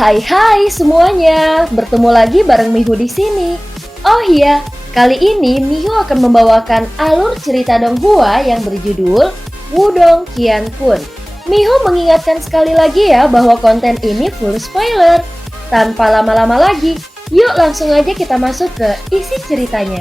Hai semuanya, bertemu lagi bareng Mihu di sini. Oh iya, kali ini Mihu akan membawakan alur cerita Donghua yang berjudul Wudong Qiankun. Mihu mengingatkan sekali lagi ya bahwa konten ini full spoiler. Tanpa lama-lama lagi, yuk langsung aja kita masuk ke isi ceritanya.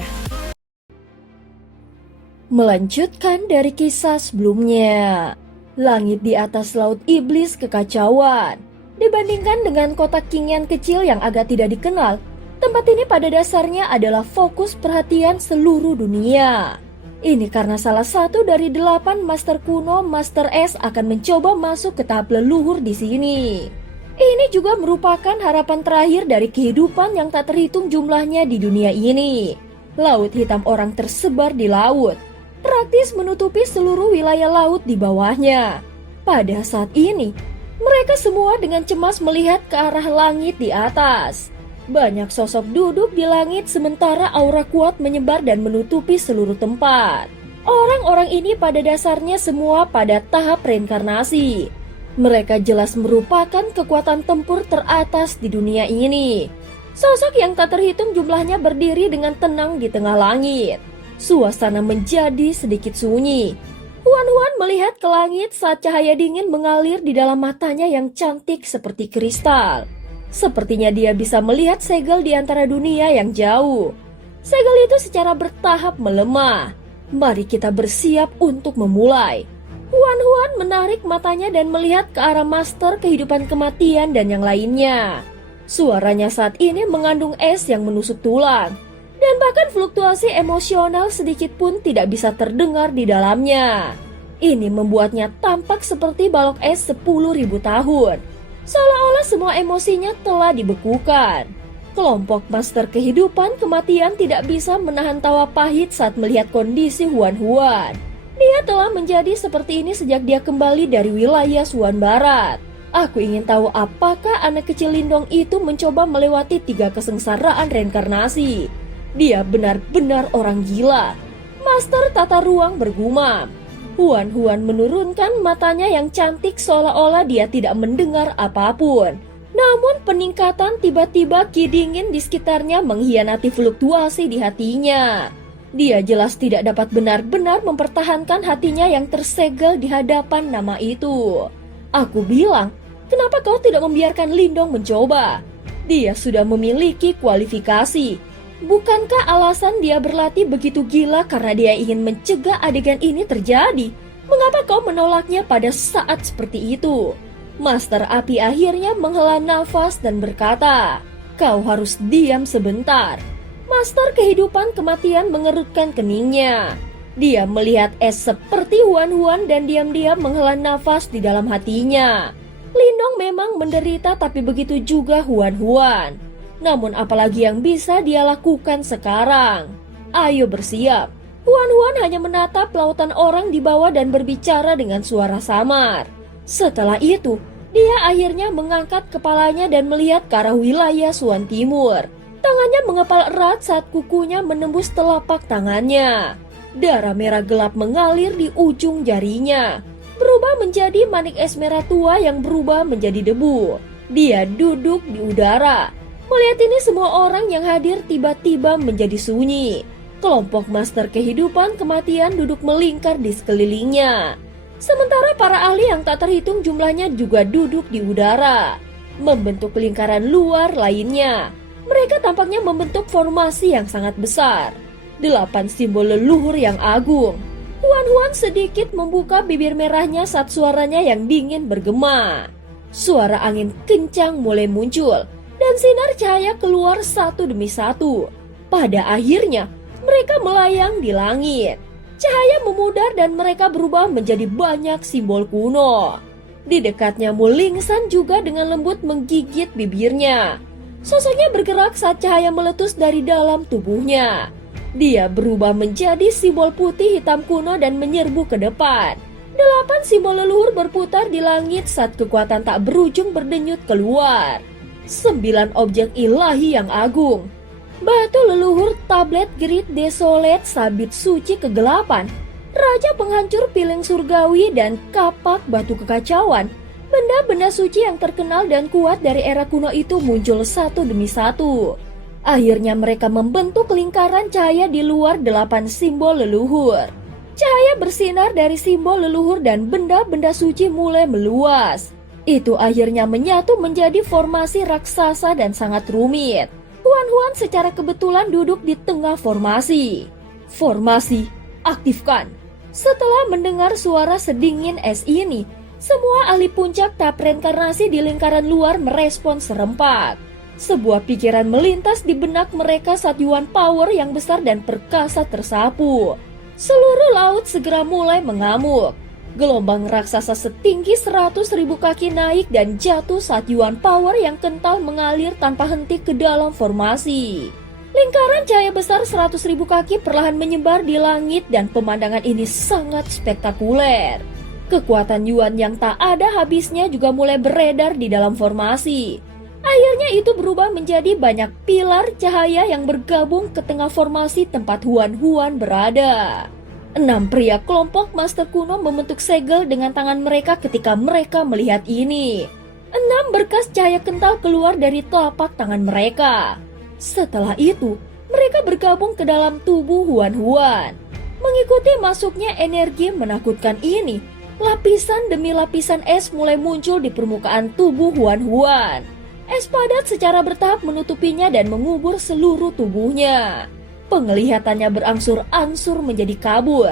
Melanjutkan dari kisah sebelumnya, langit di atas laut iblis kekacauan. Dibandingkan dengan kota Qingyan kecil yang agak tidak dikenal, tempat ini pada dasarnya adalah fokus perhatian seluruh dunia. Ini karena salah satu dari 8 master kuno Master S akan mencoba masuk ke tahap leluhur di sini. Ini juga merupakan harapan terakhir dari kehidupan yang tak terhitung jumlahnya di dunia ini. Laut hitam orang tersebar di laut, praktis menutupi seluruh wilayah laut di bawahnya. Pada saat ini, mereka semua dengan cemas melihat ke arah langit di atas. Banyak sosok duduk di langit sementara aura kuat menyebar dan menutupi seluruh tempat. Orang-orang ini pada dasarnya semua pada tahap reinkarnasi. Mereka jelas merupakan kekuatan tempur teratas di dunia ini. Sosok yang tak terhitung jumlahnya berdiri dengan tenang di tengah langit. Suasana menjadi sedikit sunyi. Huan melihat ke langit saat cahaya dingin mengalir di dalam matanya yang cantik seperti kristal. Sepertinya dia bisa melihat segel di antara dunia yang jauh. Segel itu secara bertahap melemah. Mari kita bersiap untuk memulai. Huan menarik matanya dan melihat ke arah master kehidupan kematian dan yang lainnya. Suaranya saat ini mengandung es yang menusuk tulang. Dan bahkan fluktuasi emosional sedikit pun tidak bisa terdengar di dalamnya. Ini membuatnya tampak seperti balok es 10.000 tahun. Seolah-olah semua emosinya telah dibekukan. Kelompok master kehidupan kematian tidak bisa menahan tawa pahit saat melihat kondisi Huan. Dia telah menjadi seperti ini sejak dia kembali dari wilayah Suan Barat. Aku ingin tahu apakah anak kecil Lindong itu mencoba melewati 3 kesengsaraan reinkarnasi. Dia benar-benar orang gila. Master tata ruang bergumam. Huan menurunkan matanya yang cantik seolah-olah dia tidak mendengar apapun. Namun peningkatan tiba-tiba ki dingin di sekitarnya mengkhianati fluktuasi di hatinya. Dia jelas tidak dapat benar-benar mempertahankan hatinya yang tersegel di hadapan nama itu. Aku bilang, kenapa kau tidak membiarkan Lindong mencoba? Dia sudah memiliki kualifikasi. Bukankah alasan dia berlatih begitu gila karena dia ingin mencegah adegan ini terjadi? Mengapa kau menolaknya pada saat seperti itu? Master Api akhirnya menghela nafas dan berkata, "Kau harus diam sebentar." Master kehidupan kematian mengerutkan keningnya. Dia melihat es seperti Huan dan diam-diam menghela nafas di dalam hatinya. Lindong memang menderita tapi begitu juga Huan. Namun apalagi yang bisa dia lakukan sekarang? Ayo bersiap. Huan hanya menatap lautan orang di bawah dan berbicara dengan suara samar. Setelah itu, dia akhirnya mengangkat kepalanya dan melihat ke arah wilayah Suan Timur. Tangannya mengepal erat saat kukunya menembus telapak tangannya. Darah merah gelap mengalir di ujung jarinya, berubah menjadi manik es merah tua yang berubah menjadi debu. Dia duduk di udara. Melihat ini semua orang yang hadir tiba-tiba menjadi sunyi. Kelompok master kehidupan kematian duduk melingkar di sekelilingnya. Sementara para ahli yang tak terhitung jumlahnya juga duduk di udara, membentuk lingkaran luar lainnya. Mereka tampaknya membentuk formasi yang sangat besar. 8 simbol leluhur yang agung. Huan sedikit membuka bibir merahnya saat suaranya yang dingin bergema. Suara angin kencang mulai muncul. Dan sinar cahaya keluar satu demi satu. Pada akhirnya, mereka melayang di langit. Cahaya memudar dan mereka berubah menjadi banyak simbol kuno. Di dekatnya Mulingsan juga dengan lembut menggigit bibirnya. Sosoknya bergerak saat cahaya meletus dari dalam tubuhnya. Dia berubah menjadi simbol putih hitam kuno dan menyerbu ke depan. 8 simbol leluhur berputar di langit saat kekuatan tak berujung berdenyut keluar. 9 objek ilahi yang agung. Batu leluhur tablet Grid Desolate sabit suci kegelapan. Raja penghancur piling surgawi dan kapak batu kekacauan Benda-benda suci yang terkenal dan kuat dari era kuno itu muncul satu demi satu. Akhirnya mereka membentuk lingkaran cahaya di luar 8 simbol leluhur. Cahaya bersinar dari simbol leluhur dan benda-benda suci mulai meluas. Itu akhirnya menyatu menjadi formasi raksasa dan sangat rumit. Huan-Huan secara kebetulan duduk di tengah formasi. Formasi, aktifkan. Setelah mendengar suara sedingin es ini, semua ahli puncak tahap reinkarnasi di lingkaran luar merespon serempak. Sebuah pikiran melintas di benak mereka saat Yuan Power yang besar dan perkasa tersapu. Seluruh laut segera mulai mengamuk. Gelombang raksasa setinggi 100.000 kaki naik dan jatuh saat Yuan Power yang kental mengalir tanpa henti ke dalam formasi. Lingkaran cahaya besar 100.000 kaki perlahan menyebar di langit dan pemandangan ini sangat spektakuler. Kekuatan Yuan yang tak ada habisnya juga mulai beredar di dalam formasi. Akhirnya itu berubah menjadi banyak pilar cahaya yang bergabung ke tengah formasi tempat Huan-Huan berada. 6 pria kelompok master kuno membentuk segel dengan tangan mereka ketika mereka melihat ini. 6 berkas cahaya kental keluar dari telapak tangan mereka. Setelah itu, mereka bergabung ke dalam tubuh Huan-Huan. Mengikuti masuknya energi menakutkan ini, lapisan demi lapisan es mulai muncul di permukaan tubuh Huan-Huan. Es padat secara bertahap menutupinya dan mengubur seluruh tubuhnya. Penglihatannya berangsur-angsur menjadi kabur.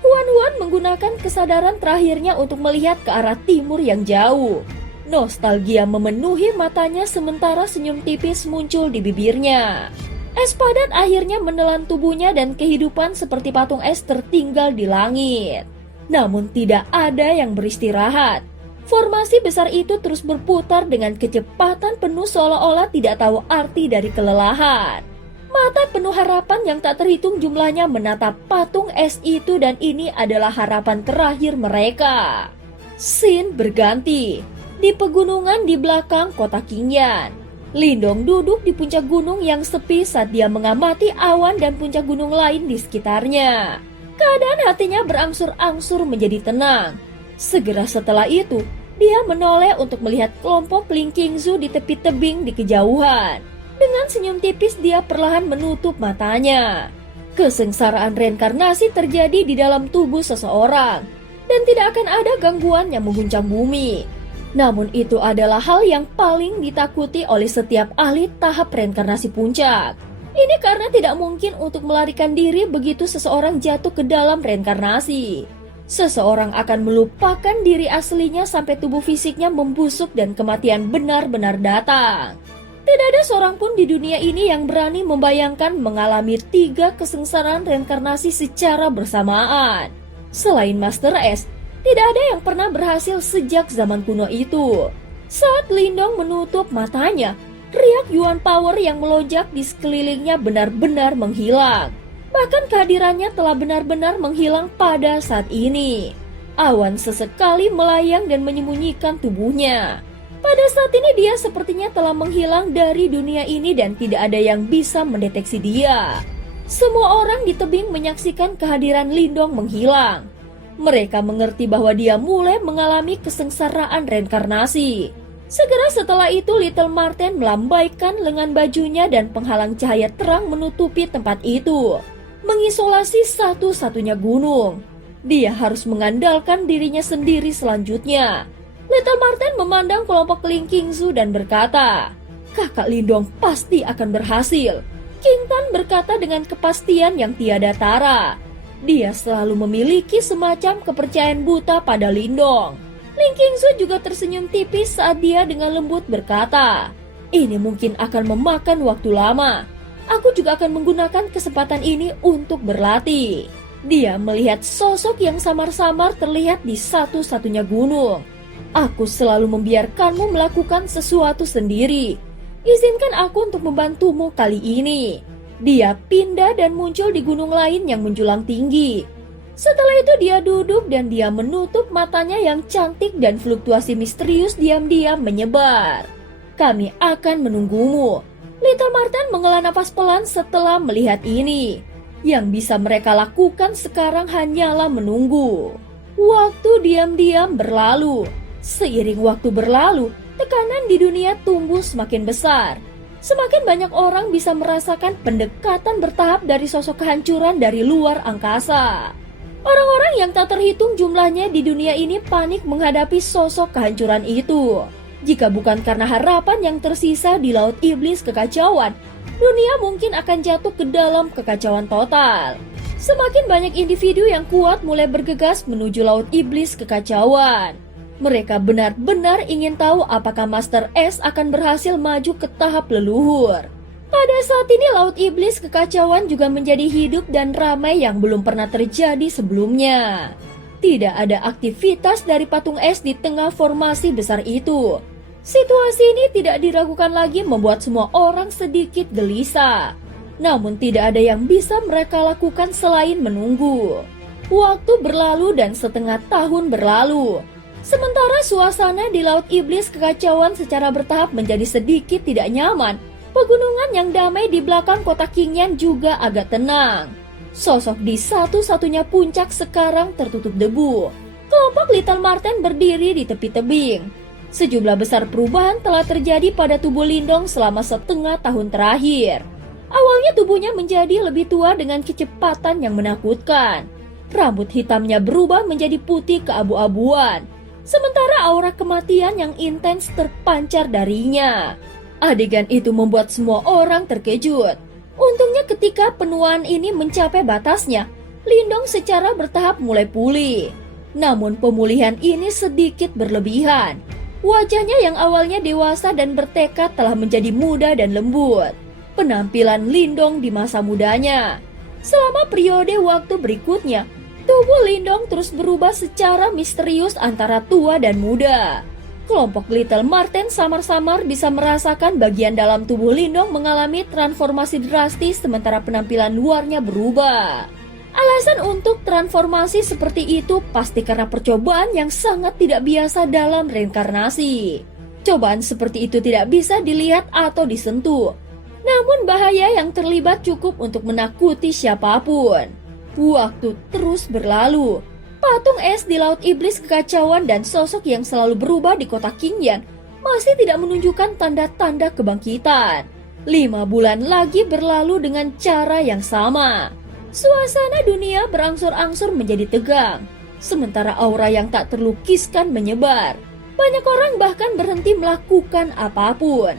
Huan-Huan menggunakan kesadaran terakhirnya untuk melihat ke arah timur yang jauh. Nostalgia memenuhi matanya sementara senyum tipis muncul di bibirnya. Es padat akhirnya menelan tubuhnya dan kehidupan seperti patung es tertinggal di langit. Namun tidak ada yang beristirahat. Formasi besar itu terus berputar dengan kecepatan penuh seolah-olah tidak tahu arti dari kelelahan. Mata penuh harapan yang tak terhitung jumlahnya menatap patung es itu dan ini adalah harapan terakhir mereka. Scene berganti. Di pegunungan di belakang kota Qingyan, Lindong duduk di puncak gunung yang sepi saat dia mengamati awan dan puncak gunung lain di sekitarnya. Keadaan hatinya berangsur-angsur menjadi tenang. Segera setelah itu, dia menoleh untuk melihat kelompok Ling Qingzu di tepi tebing di kejauhan. Dengan senyum tipis dia perlahan menutup matanya. Kesengsaraan reinkarnasi terjadi di dalam tubuh seseorang dan tidak akan ada gangguan yang mengguncang bumi. Namun itu adalah hal yang paling ditakuti oleh setiap ahli tahap reinkarnasi puncak. Ini karena tidak mungkin untuk melarikan diri begitu seseorang jatuh ke dalam reinkarnasi. Seseorang akan melupakan diri aslinya sampai tubuh fisiknya membusuk dan kematian benar-benar datang. Tidak ada seorang pun di dunia ini yang berani membayangkan mengalami 3 kesengsaraan reinkarnasi secara bersamaan. Selain Master S, tidak ada yang pernah berhasil sejak zaman kuno itu. Saat Lindong menutup matanya, riak Yuan Power yang melonjak di sekelilingnya benar-benar menghilang. Bahkan kehadirannya telah benar-benar menghilang pada saat ini. Awan sesekali melayang dan menyembunyikan tubuhnya. Pada saat ini dia sepertinya telah menghilang dari dunia ini dan tidak ada yang bisa mendeteksi dia. Semua orang di tebing menyaksikan kehadiran Lindong menghilang. Mereka mengerti bahwa dia mulai mengalami kesengsaraan reinkarnasi. Segera setelah itu Little Marten melambaikan lengan bajunya dan penghalang cahaya terang menutupi tempat itu, mengisolasi satu-satunya gunung. Dia harus mengandalkan dirinya sendiri selanjutnya. Little Marten memandang kelompok Ling Qingzu dan berkata, "Kakak Lindong pasti akan berhasil." King Tan berkata dengan kepastian yang tiada tara. Dia selalu memiliki semacam kepercayaan buta pada Lindong. Ling Qingzu juga tersenyum tipis saat dia dengan lembut berkata, "Ini mungkin akan memakan waktu lama. Aku juga akan menggunakan kesempatan ini untuk berlatih." Dia melihat sosok yang samar-samar terlihat di satu-satunya gunung. "Aku selalu membiarkanmu melakukan sesuatu sendiri. Izinkan aku untuk membantumu kali ini." Dia pindah dan muncul di gunung lain yang menjulang tinggi. Setelah itu dia duduk dan dia menutup matanya yang cantik dan fluktuasi misterius diam-diam menyebar. "Kami akan menunggumu." Little Marten menghela nafas pelan setelah melihat ini. Yang bisa mereka lakukan sekarang hanyalah menunggu. Waktu diam-diam berlalu. Seiring waktu berlalu, tekanan di dunia tumbuh semakin besar. Semakin banyak orang bisa merasakan pendekatan bertahap dari sosok kehancuran dari luar angkasa. Orang-orang yang tak terhitung jumlahnya di dunia ini panik menghadapi sosok kehancuran itu. Jika bukan karena harapan yang tersisa di laut iblis kekacauan, dunia mungkin akan jatuh ke dalam kekacauan total. Semakin banyak individu yang kuat mulai bergegas menuju laut iblis kekacauan. Mereka benar-benar ingin tahu apakah Master S akan berhasil maju ke tahap leluhur. Pada saat ini laut iblis kekacauan juga menjadi hidup dan ramai yang belum pernah terjadi sebelumnya. Tidak ada aktivitas dari patung es di tengah formasi besar itu. Situasi ini tidak diragukan lagi membuat semua orang sedikit gelisah. Namun tidak ada yang bisa mereka lakukan selain menunggu. Waktu berlalu dan setengah tahun berlalu. Sementara suasana di laut iblis kekacauan secara bertahap menjadi sedikit tidak nyaman. Pegunungan yang damai di belakang kota Qingyan juga agak tenang. Sosok di satu-satunya puncak sekarang tertutup debu. Kelompok Little Marten berdiri di tepi tebing. Sejumlah besar perubahan telah terjadi pada tubuh Lindong selama setengah tahun terakhir. Awalnya tubuhnya menjadi lebih tua dengan kecepatan yang menakutkan. Rambut hitamnya berubah menjadi putih keabu-abuan. Sementara aura kematian yang intens terpancar darinya. Adegan itu membuat semua orang terkejut. Untungnya ketika penuaan ini mencapai batasnya, Lindong secara bertahap mulai pulih. Namun pemulihan ini sedikit berlebihan. Wajahnya yang awalnya dewasa dan bertekad telah menjadi muda dan lembut. Penampilan Lindong di masa mudanya. Selama periode waktu berikutnya, tubuh Lindong terus berubah secara misterius antara tua dan muda. Kelompok Little Marten samar-samar bisa merasakan bagian dalam tubuh Lindong mengalami transformasi drastis sementara penampilan luarnya berubah. Alasan untuk transformasi seperti itu pasti karena percobaan yang sangat tidak biasa dalam reinkarnasi. Cobaan seperti itu tidak bisa dilihat atau disentuh. Namun bahaya yang terlibat cukup untuk menakuti siapapun. Waktu terus berlalu. Patung es di laut iblis kekacauan dan sosok yang selalu berubah di kota Qingyan masih tidak menunjukkan tanda-tanda kebangkitan. 5 bulan lagi berlalu dengan cara yang sama. Suasana dunia berangsur-angsur menjadi tegang. Sementara aura yang tak terlukiskan menyebar. Banyak orang bahkan berhenti melakukan apapun.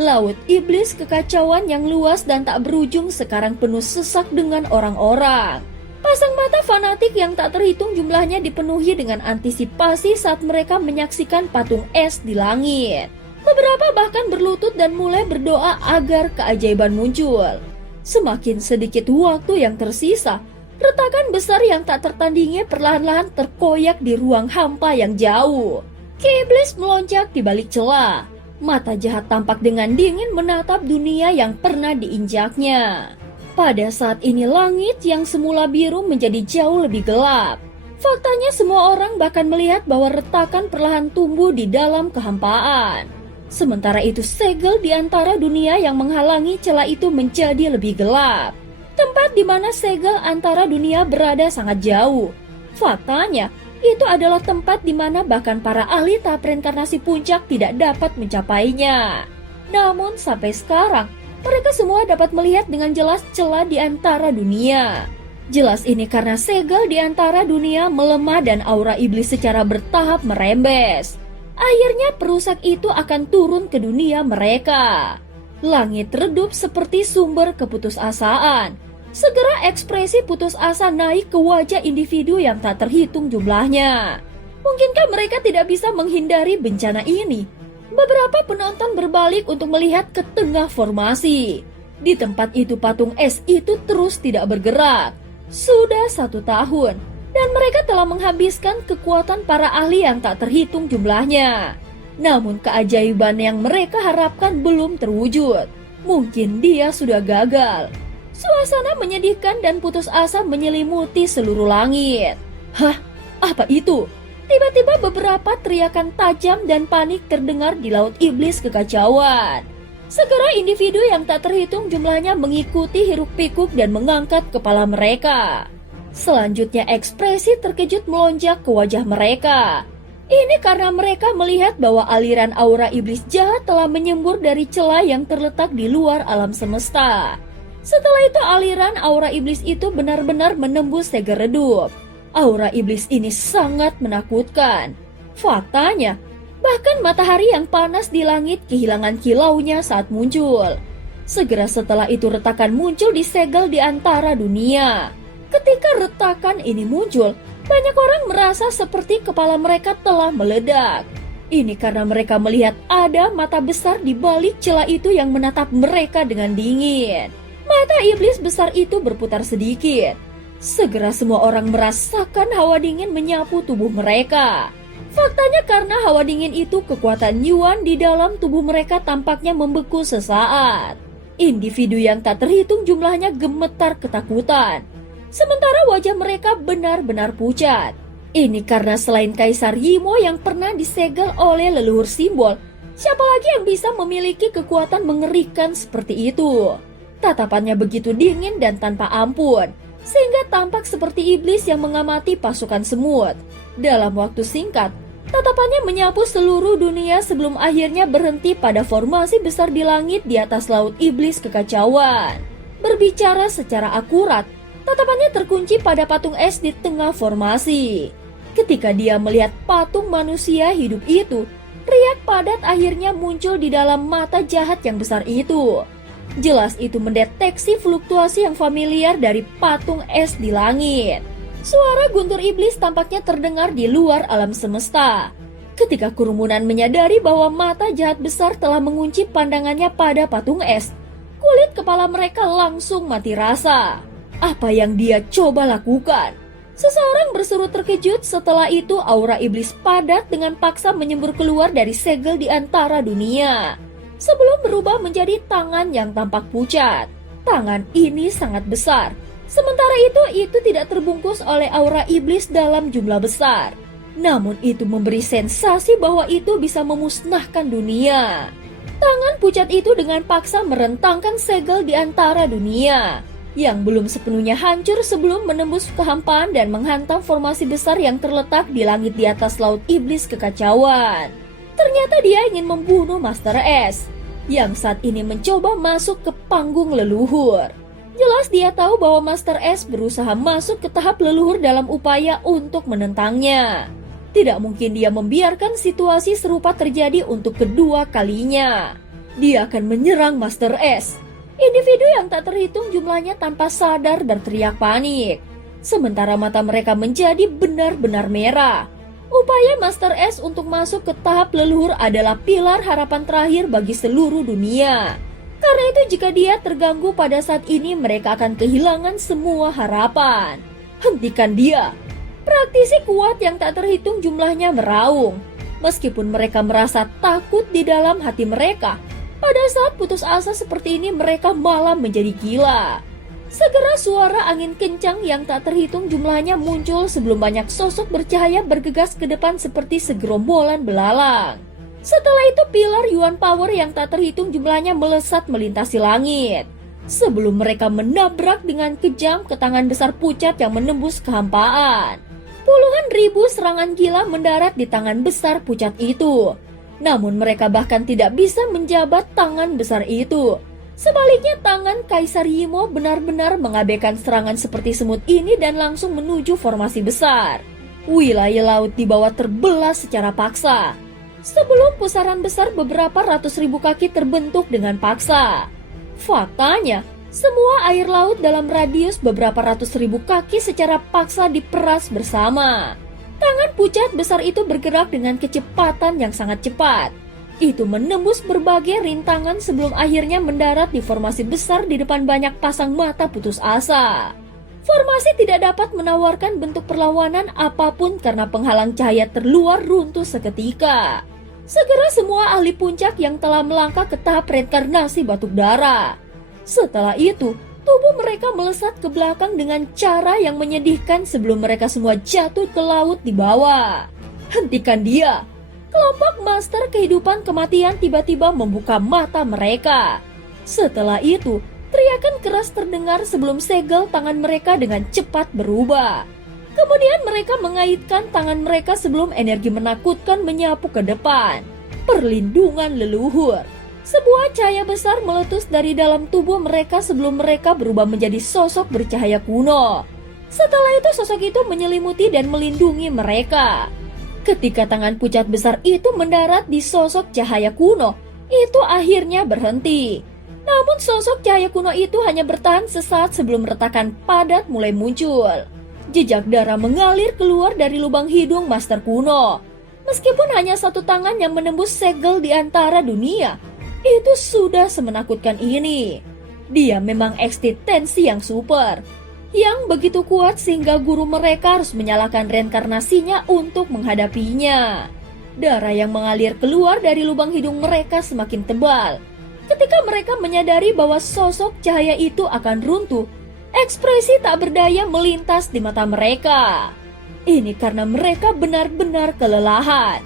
Laut iblis kekacauan yang luas dan tak berujung sekarang penuh sesak dengan orang-orang. Pasang mata fanatik yang tak terhitung jumlahnya dipenuhi dengan antisipasi saat mereka menyaksikan patung es di langit. Beberapa bahkan berlutut dan mulai berdoa agar keajaiban muncul. Semakin sedikit waktu yang tersisa, retakan besar yang tak tertandingi perlahan-lahan terkoyak di ruang hampa yang jauh. Ki Iblis melonjak di balik celah. Mata jahat tampak dengan dingin menatap dunia yang pernah diinjaknya. Pada saat ini langit yang semula biru menjadi jauh lebih gelap. Faktanya semua orang bahkan melihat bahwa retakan perlahan tumbuh di dalam kehampaan. Sementara itu segel di antara dunia yang menghalangi celah itu menjadi lebih gelap. Tempat di mana segel antara dunia berada sangat jauh. Faktanya, itu adalah tempat di mana bahkan para ahli tahap reinkarnasi puncak tidak dapat mencapainya. Namun sampai sekarang, mereka semua dapat melihat dengan jelas celah di antara dunia. Jelas ini karena segel di antara dunia melemah dan aura iblis secara bertahap merembes. Akhirnya perusak itu akan turun ke dunia mereka. Langit redup seperti sumber keputusasaan. Segera ekspresi putus asa naik ke wajah individu yang tak terhitung jumlahnya. Mungkinkah mereka tidak bisa menghindari bencana ini? Beberapa penonton berbalik untuk melihat ke tengah formasi. Di tempat itu patung es itu terus tidak bergerak. Sudah 1 tahun. Dan mereka telah menghabiskan kekuatan para ahli yang tak terhitung jumlahnya. Namun keajaiban yang mereka harapkan belum terwujud. Mungkin dia sudah gagal. Suasana menyedihkan dan putus asa menyelimuti seluruh langit. Hah? Apa itu? Tiba-tiba beberapa teriakan tajam dan panik terdengar di laut iblis kekacauan. Segera individu yang tak terhitung jumlahnya mengikuti hiruk-pikuk dan mengangkat kepala mereka. Selanjutnya ekspresi terkejut melonjak ke wajah mereka. Ini karena mereka melihat bahwa aliran aura iblis jahat telah menyembur dari celah yang terletak di luar alam semesta. Setelah itu aliran aura iblis itu benar-benar menembus segel redup. Aura iblis ini sangat menakutkan. Faktanya, bahkan matahari yang panas di langit kehilangan kilaunya saat muncul. Segera setelah itu retakan muncul di segel di antara dunia. Ketika retakan ini muncul, banyak orang merasa seperti kepala mereka telah meledak. Ini karena mereka melihat ada mata besar di balik celah itu yang menatap mereka dengan dingin. Mata iblis besar itu berputar sedikit. Segera semua orang merasakan hawa dingin menyapu tubuh mereka. Faktanya karena hawa dingin itu kekuatan Yuan di dalam tubuh mereka tampaknya membeku sesaat. Individu yang tak terhitung jumlahnya gemetar ketakutan. Sementara wajah mereka benar-benar pucat. Ini karena selain Kaisar Yimo yang pernah disegel oleh leluhur simbol, siapa lagi yang bisa memiliki kekuatan mengerikan seperti itu? Tatapannya begitu dingin dan tanpa ampun, sehingga tampak seperti iblis yang mengamati pasukan semut. Dalam waktu singkat, tatapannya menyapu seluruh dunia sebelum akhirnya berhenti pada formasi besar di langit di atas laut iblis kekacauan. Berbicara secara akurat, tatapannya terkunci pada patung es di tengah formasi. Ketika dia melihat patung manusia hidup itu, riak padat akhirnya muncul di dalam mata jahat yang besar itu. Jelas itu mendeteksi fluktuasi yang familiar dari patung es di langit. Suara guntur iblis tampaknya terdengar di luar alam semesta. Ketika kerumunan menyadari bahwa mata jahat besar telah mengunci pandangannya pada patung es, kulit kepala mereka langsung mati rasa. Apa yang dia coba lakukan? Seseorang berseru terkejut. Setelah itu aura iblis padat dengan paksa menyembur keluar dari segel di antara dunia. Sebelum berubah menjadi tangan yang tampak pucat. Tangan ini sangat besar. Sementara itu tidak terbungkus oleh aura iblis dalam jumlah besar. Namun itu memberi sensasi bahwa itu bisa memusnahkan dunia. Tangan pucat itu dengan paksa merentangkan segel di antara dunia yang belum sepenuhnya hancur sebelum menembus kehampaan dan menghantam formasi besar yang terletak di langit di atas laut iblis kekacauan. Ternyata dia ingin membunuh Master S, yang saat ini mencoba masuk ke panggung leluhur. Jelas dia tahu bahwa Master S berusaha masuk ke tahap leluhur dalam upaya untuk menentangnya. Tidak mungkin dia membiarkan situasi serupa terjadi untuk kedua kalinya. Dia akan menyerang Master S. Individu yang tak terhitung jumlahnya tanpa sadar berteriak panik. Sementara mata mereka menjadi benar-benar merah. Upaya Master S untuk masuk ke tahap leluhur adalah pilar harapan terakhir bagi seluruh dunia. Karena itu jika dia terganggu pada saat ini mereka akan kehilangan semua harapan. Hentikan dia. Praktisi kuat yang tak terhitung jumlahnya meraung. Meskipun mereka merasa takut di dalam hati mereka, pada saat putus asa seperti ini mereka malah menjadi gila. Segera suara angin kencang yang tak terhitung jumlahnya muncul sebelum banyak sosok bercahaya bergegas ke depan seperti segerombolan belalang. Setelah itu pilar Yuan Power yang tak terhitung jumlahnya melesat melintasi langit. Sebelum mereka menabrak dengan kejam ke tangan besar pucat yang menembus kehampaan. Puluhan ribu serangan gila mendarat di tangan besar pucat itu. Namun mereka bahkan tidak bisa menjabat tangan besar itu. Sebaliknya tangan Kaisar Yimo benar-benar mengabaikan serangan seperti semut ini dan langsung menuju formasi besar. Wilayah laut di bawah terbelah secara paksa. Sebelum pusaran besar beberapa ratus ribu kaki terbentuk dengan paksa. Faktanya, semua air laut dalam radius beberapa ratus ribu kaki secara paksa diperas bersama. Tangan pucat besar itu bergerak dengan kecepatan yang sangat cepat. Itu menembus berbagai rintangan sebelum akhirnya mendarat di formasi besar di depan banyak pasang mata putus asa. Formasi tidak dapat menawarkan bentuk perlawanan apapun karena penghalang cahaya terluar runtuh seketika. Segera semua ahli puncak yang telah melangkah ke tahap reinkarnasi batuk darah. Setelah itu, tubuh mereka melesat ke belakang dengan cara yang menyedihkan sebelum mereka semua jatuh ke laut di bawah. Hentikan dia. Kelompok master kehidupan kematian tiba-tiba membuka mata mereka. Setelah itu, teriakan keras terdengar sebelum segel tangan mereka dengan cepat berubah. Kemudian mereka mengaitkan tangan mereka sebelum energi menakutkan menyapu ke depan. Perlindungan leluhur. Sebuah cahaya besar meletus dari dalam tubuh mereka sebelum mereka berubah menjadi sosok bercahaya kuno. Setelah itu sosok itu menyelimuti dan melindungi mereka. Ketika tangan pucat besar itu mendarat di sosok cahaya kuno, itu akhirnya berhenti. Namun sosok cahaya kuno itu hanya bertahan sesaat sebelum retakan padat mulai muncul. Jejak darah mengalir keluar dari lubang hidung master kuno. Meskipun hanya satu tangan yang menembus segel di antara dunia, itu sudah semenakutkan ini. Dia memang eksistensi yang super, yang begitu kuat sehingga guru mereka harus menyalakan reinkarnasinya untuk menghadapinya. Darah yang mengalir keluar dari lubang hidung mereka semakin tebal. Ketika mereka menyadari bahwa sosok cahaya itu akan runtuh, ekspresi tak berdaya melintas di mata mereka. Ini karena mereka benar-benar kelelahan.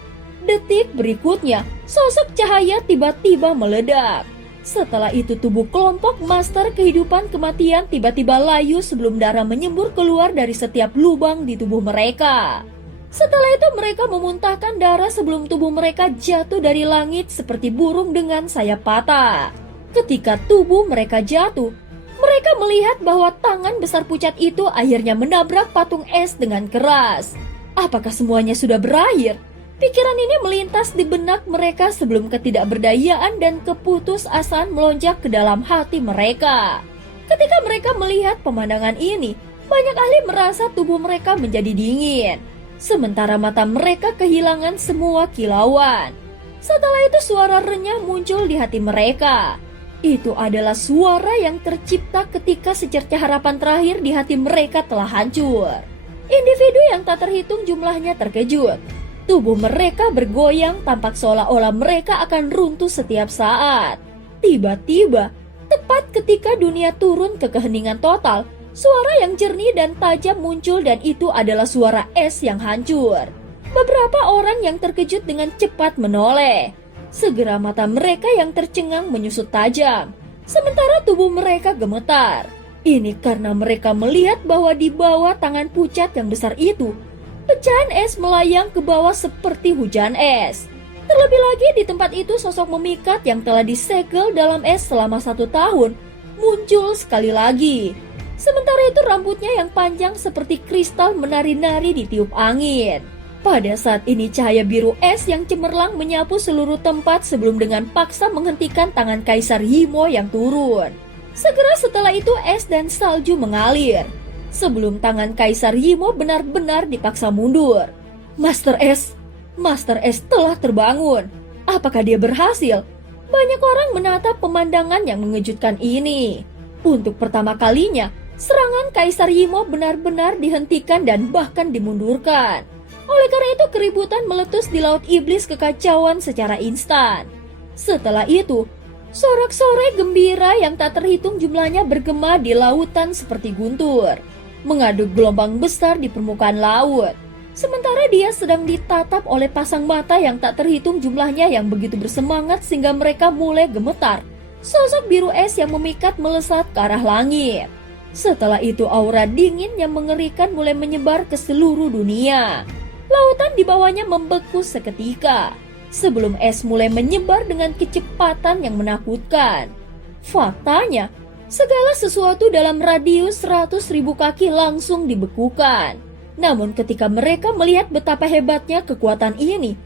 Detik berikutnya, sosok cahaya tiba-tiba meledak. Setelah itu tubuh kelompok master kehidupan kematian tiba-tiba layu sebelum darah menyembur keluar dari setiap lubang di tubuh mereka. Setelah itu mereka memuntahkan darah sebelum tubuh mereka jatuh dari langit seperti burung dengan sayap patah. Ketika tubuh mereka jatuh, mereka melihat bahwa tangan besar pucat itu akhirnya menabrak patung es dengan keras. Apakah semuanya sudah berakhir? Pikiran ini melintas di benak mereka sebelum ketidakberdayaan dan keputusasaan melonjak ke dalam hati mereka. Ketika mereka melihat pemandangan ini, banyak ahli merasa tubuh mereka menjadi dingin, sementara mata mereka kehilangan semua kilauan. Setelah itu suara renyah muncul di hati mereka. Itu adalah suara yang tercipta ketika secercah harapan terakhir di hati mereka telah hancur. Individu yang tak terhitung jumlahnya terkejut. Tubuh mereka bergoyang tampak seolah-olah mereka akan runtuh setiap saat. Tiba-tiba, tepat ketika dunia turun ke keheningan total, suara yang jernih dan tajam muncul dan itu adalah suara es yang hancur. Beberapa orang yang terkejut dengan cepat menoleh. Segera mata mereka yang tercengang menyusut tajam, sementara tubuh mereka gemetar. Ini karena mereka melihat bahwa di bawah tangan pucat yang besar itu, pecahan es melayang ke bawah seperti hujan es. Terlebih lagi di tempat itu sosok memikat yang telah disegel dalam es selama 1 tahun muncul sekali lagi. Sementara itu rambutnya yang panjang seperti kristal menari-nari ditiup angin. Pada saat ini cahaya biru es yang cemerlang menyapu seluruh tempat sebelum dengan paksa menghentikan tangan Kaisar Himo yang turun. Segera setelah itu es dan salju mengalir. Sebelum tangan Kaisar Himo benar-benar dipaksa mundur. Master S telah terbangun. Apakah dia berhasil? Banyak orang menatap pemandangan yang mengejutkan ini. Untuk pertama kalinya, serangan Kaisar Himo benar-benar dihentikan dan bahkan dimundurkan. Oleh karena itu keributan meletus di Laut Iblis kekacauan secara instan. Setelah itu, sorak-sorai gembira yang tak terhitung jumlahnya bergema di lautan seperti guntur, mengaduk gelombang besar di permukaan laut. Sementara dia sedang ditatap oleh pasang mata yang tak terhitung jumlahnya yang begitu bersemangat sehingga mereka mulai gemetar. Sosok biru es yang memikat melesat ke arah langit. Setelah itu aura dingin yang mengerikan mulai menyebar ke seluruh dunia. Lautan di bawahnya membeku seketika, sebelum es mulai menyebar dengan kecepatan yang menakutkan. Faktanya, segala sesuatu dalam radius 100.000 kaki langsung dibekukan. Namun ketika mereka melihat betapa hebatnya kekuatan ini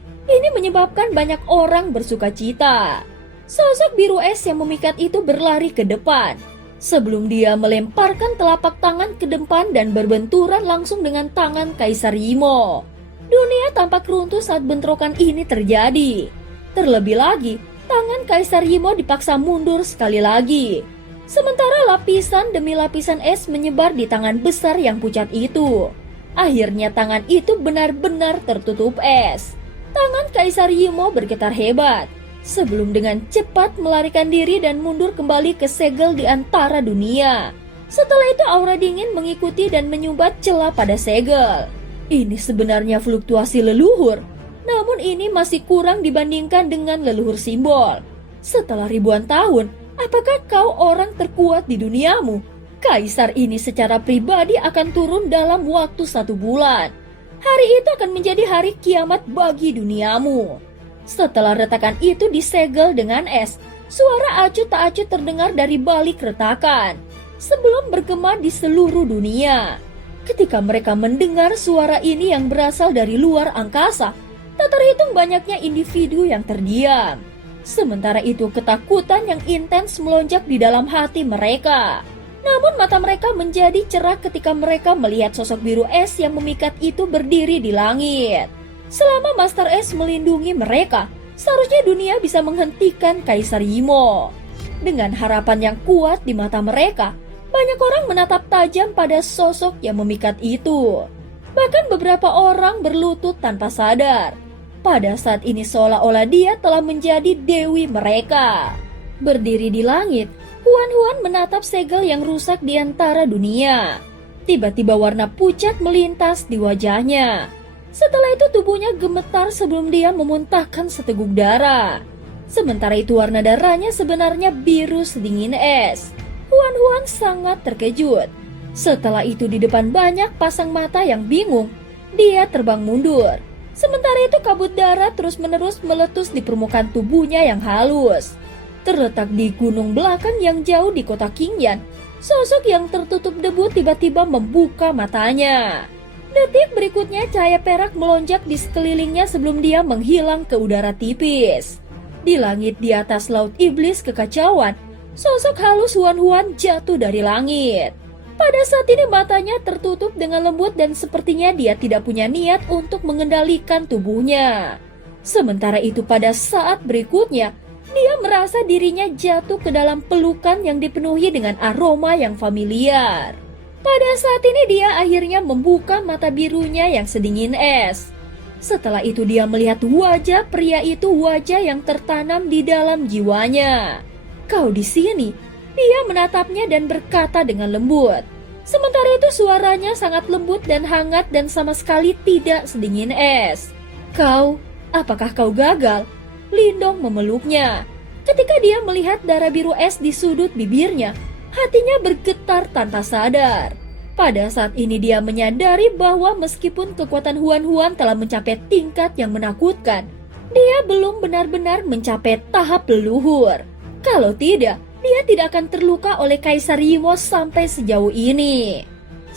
menyebabkan banyak orang bersuka cita. Sosok biru es yang memikat itu berlari ke depan, sebelum dia melemparkan telapak tangan ke depan dan berbenturan langsung dengan tangan Kaisar Himo. Dunia tampak runtuh saat bentrokan ini terjadi. Terlebih lagi, tangan Kaisar Himo dipaksa mundur sekali lagi. Sementara lapisan demi lapisan es menyebar di tangan besar yang pucat itu. Akhirnya tangan itu benar-benar tertutup es. Tangan Kaisar Himo bergetar hebat, sebelum dengan cepat melarikan diri dan mundur kembali ke segel di antara dunia. Setelah itu aura dingin mengikuti dan menyumbat celah pada segel. Ini sebenarnya fluktuasi leluhur, namun ini masih kurang dibandingkan dengan leluhur simbol. Setelah ribuan tahun, apakah kau orang terkuat di duniamu? Kaisar ini secara pribadi akan turun dalam waktu 1 bulan. Hari itu akan menjadi hari kiamat bagi duniamu. Setelah retakan itu disegel dengan es, suara acuh tak acuh terdengar dari balik retakan, sebelum bergema di seluruh dunia. Ketika mereka mendengar suara ini yang berasal dari luar angkasa, tak terhitung banyaknya individu yang terdiam. Sementara itu ketakutan yang intens melonjak di dalam hati mereka. Namun mata mereka menjadi cerah ketika mereka melihat sosok biru es yang memikat itu berdiri di langit. Selama Master Es melindungi mereka, seharusnya dunia bisa menghentikan Kaisar Yimo. Dengan harapan yang kuat di mata mereka, banyak orang menatap tajam pada sosok yang memikat itu. Bahkan beberapa orang berlutut tanpa sadar. Pada saat ini seolah-olah dia telah menjadi dewi mereka. Berdiri di langit, Huan menatap segel yang rusak di antara dunia. Tiba-tiba warna pucat melintas di wajahnya. Setelah itu tubuhnya gemetar sebelum dia memuntahkan seteguk darah. Sementara itu warna darahnya sebenarnya biru sedingin es. Huan sangat terkejut. Setelah itu di depan banyak pasang mata yang bingung, dia terbang mundur. Sementara itu kabut darah terus-menerus meletus di permukaan tubuhnya yang halus. Terletak di gunung belakang yang jauh di kota Qingyan, sosok yang tertutup debu tiba-tiba membuka matanya. Detik berikutnya cahaya perak melonjak di sekelilingnya sebelum dia menghilang ke udara tipis. Di langit di atas laut iblis kekacauan, sosok halus Huan jatuh dari langit. Pada saat ini matanya tertutup dengan lembut dan sepertinya dia tidak punya niat untuk mengendalikan tubuhnya. Sementara itu pada saat berikutnya, dia merasa dirinya jatuh ke dalam pelukan yang dipenuhi dengan aroma yang familiar. Pada saat ini dia akhirnya membuka mata birunya yang sedingin es. Setelah itu dia melihat wajah pria itu, wajah yang tertanam di dalam jiwanya. "Kau di sini?" Dia menatapnya dan berkata dengan lembut. Sementara itu suaranya sangat lembut dan hangat dan sama sekali tidak sedingin es. Apakah kau gagal?" Lindong memeluknya. Ketika dia melihat darah biru es di sudut bibirnya, hatinya bergetar tanpa sadar. Pada saat ini dia menyadari bahwa meskipun kekuatan Huan telah mencapai tingkat yang menakutkan, dia belum benar-benar mencapai tahap leluhur. Kalau tidak, dia tidak akan terluka oleh Kaisar Yimo sampai sejauh ini.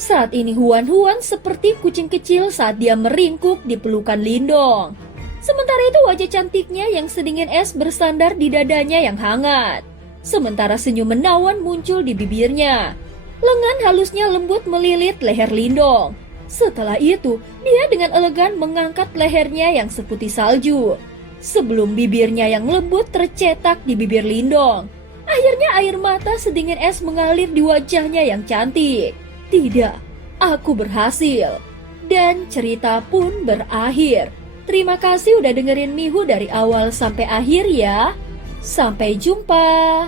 Saat ini Huan seperti kucing kecil saat dia meringkuk di pelukan Lindong. Sementara itu wajah cantiknya yang sedingin es bersandar di dadanya yang hangat. Sementara senyum menawan muncul di bibirnya. Lengan halusnya lembut melilit leher Lindong. Setelah itu, dia dengan elegan mengangkat lehernya yang seputih salju. Sebelum bibirnya yang lembut tercetak di bibir Lindong, akhirnya air mata sedingin es mengalir di wajahnya yang cantik. "Tidak, aku berhasil." Dan cerita pun berakhir. Terima kasih udah dengerin Mihu dari awal sampai akhir ya. Sampai jumpa.